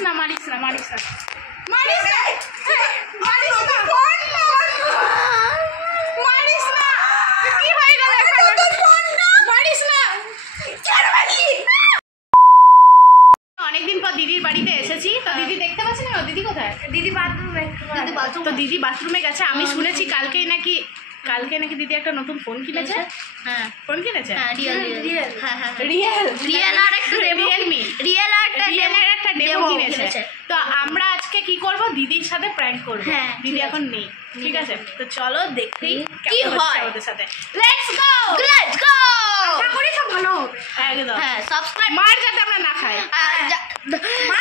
না মারিস না মারিস না মারিস না মারিস না মারিস না কি হয়ে গেল মারিস না অনেকদিন পর দিদির বাড়িতে এসেছি তো দিদি দেখতে পাচ্ছি না দিদি কোথায় দিদি বাথরুমে তো দিদি বাথরুমে গেছে আমি শুনেছি কালকে নাকি দিদি একটা নতুন ফোন কিনেছে হ্যাঁ ফোন কিনেছে হ্যাঁ রিয়েল আর একটা ডেমো কিনেছে তো আমরা আজকে কি করব দিদির সাথে প্র্যাঙ্ক করব দিদি এখন নেই ঠিক আছে তো চলো দেখি কি হয় ওদের সাথে লেটস গো আশা করি সব ভালো হবে একদম হ্যাঁ সাবস্ক্রাইব মার যাতে আমরা না খাই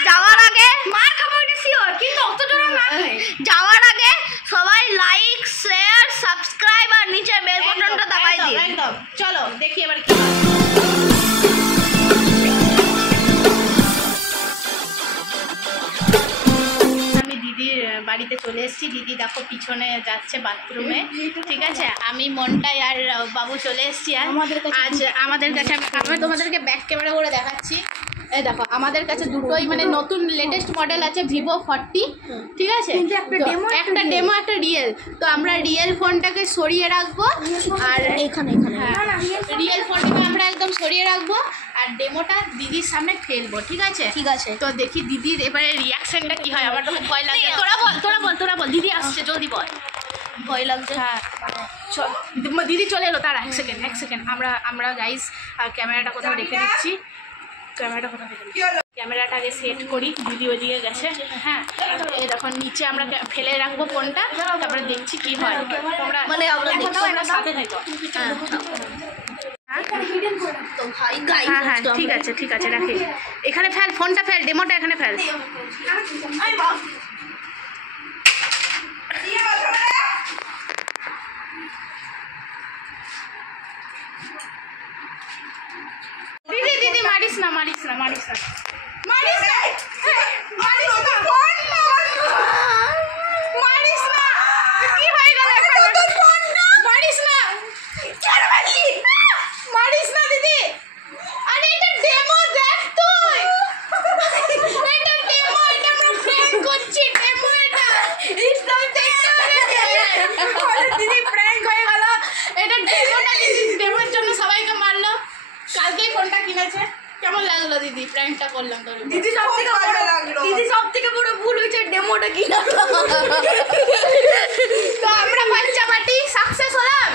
যাওয়ার আগে মার খাবো এটা শিওর কিন্তু অত জোর না খাই যাওয়ার আগে সবাই লাইক শেয়ার সাবস্ক্রাইব আর নিচে বেল বাটনটা দাবাই দিন একদম চলো দেখি এবার কি হয় বাড়িতে চলে এসেছি দিদি দেখো পিছনে যাচ্ছে বাথরুমে ঠিক আছে আমি মনটাই আর বাবু চলে এসেছি আর আজ আমাদের কাছে আমি তোমাদেরকে ব্যাক ক্যামেরা করে দেখাচ্ছি এই দেখো আমাদের কাছে দুটোই মানে নতুন লেটেস্ট মডেল আছে Vivo 40 ঠিক আছে একটা ডেমো একটা রিয়েল তো আমরা রিয়েল ফোনটাকে সরিয়ে রাখবো আর এখানে রিয়েল ফোনটাকে আমরা একদম সরিয়ে রাখবো আর ডেমোটা দিদির সামনে ফেলবো ঠিক আছে তো দেখি দিদির এবারে রিয়াকশনটা কি হয় আমার তো ভয় লাগে তোরা বল দিদি আসছে জলদি বল ভয় লাগছে হ্যাঁ দিদি চলে এলো তার এক সেকেন্ড আমরা গাইস ক্যামেরাটা কোথাও রেখে দিচ্ছি ক্যামেরাটা আগে সেট করি দিদি ওদিকে গেছে হ্যাঁ এই দেখো নিচে আমরা ফেলে রাখবো ফোনটা তারপরে দেখছি কি হয় তোমরা মানে আমরা সাথে থেকো হ্যাঁ ঠিক আছে রাখি এখানে ফেল ফোনটা ফেল ডেমোটা এখানে ফেল দিদি মারিস না কি হয়ে গেল মারিস না মারিস না দিদি আরে এটা ডেমো দেখ তুই এটা ডেমো এটা আমরা প্র্যাঙ্ক করছি ডেমো এটা দিদি প্র্যাঙ্ক হয়ে গেল এটা ডেমোটা ডেমোর জন্য সবাইকে মারলো কালকেই ফোনটা কিনেছে কেমন লাগলো দিদি প্র্যাঙ্কটা করলাম তোর দিদি সব থেকে বড় ভুল হয়েছে ডেমোটা কিনা তো আমরা বাচ্চা পার্টি সাকসেস হলাম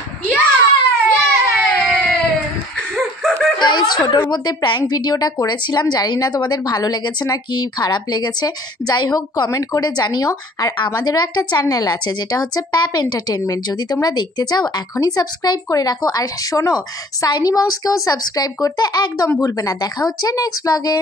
গাইস ছোটোর মধ্যে প্র্যাঙ্ক ভিডিওটা করেছিলাম জানি না তোমাদের ভালো লেগেছে না কি খারাপ লেগেছে যাই হোক কমেন্ট করে জানিও আর আমাদেরও একটা চ্যানেল আছে যেটা হচ্ছে প্যাপ এন্টারটেনমেন্ট যদি তোমরা দেখতে চাও এখনই সাবস্ক্রাইব করে রাখো আর শোনো সাইনি মাউসকেও সাবস্ক্রাইব করতে একদম ভুলবে না দেখা হচ্ছে নেক্সট ব্লগে।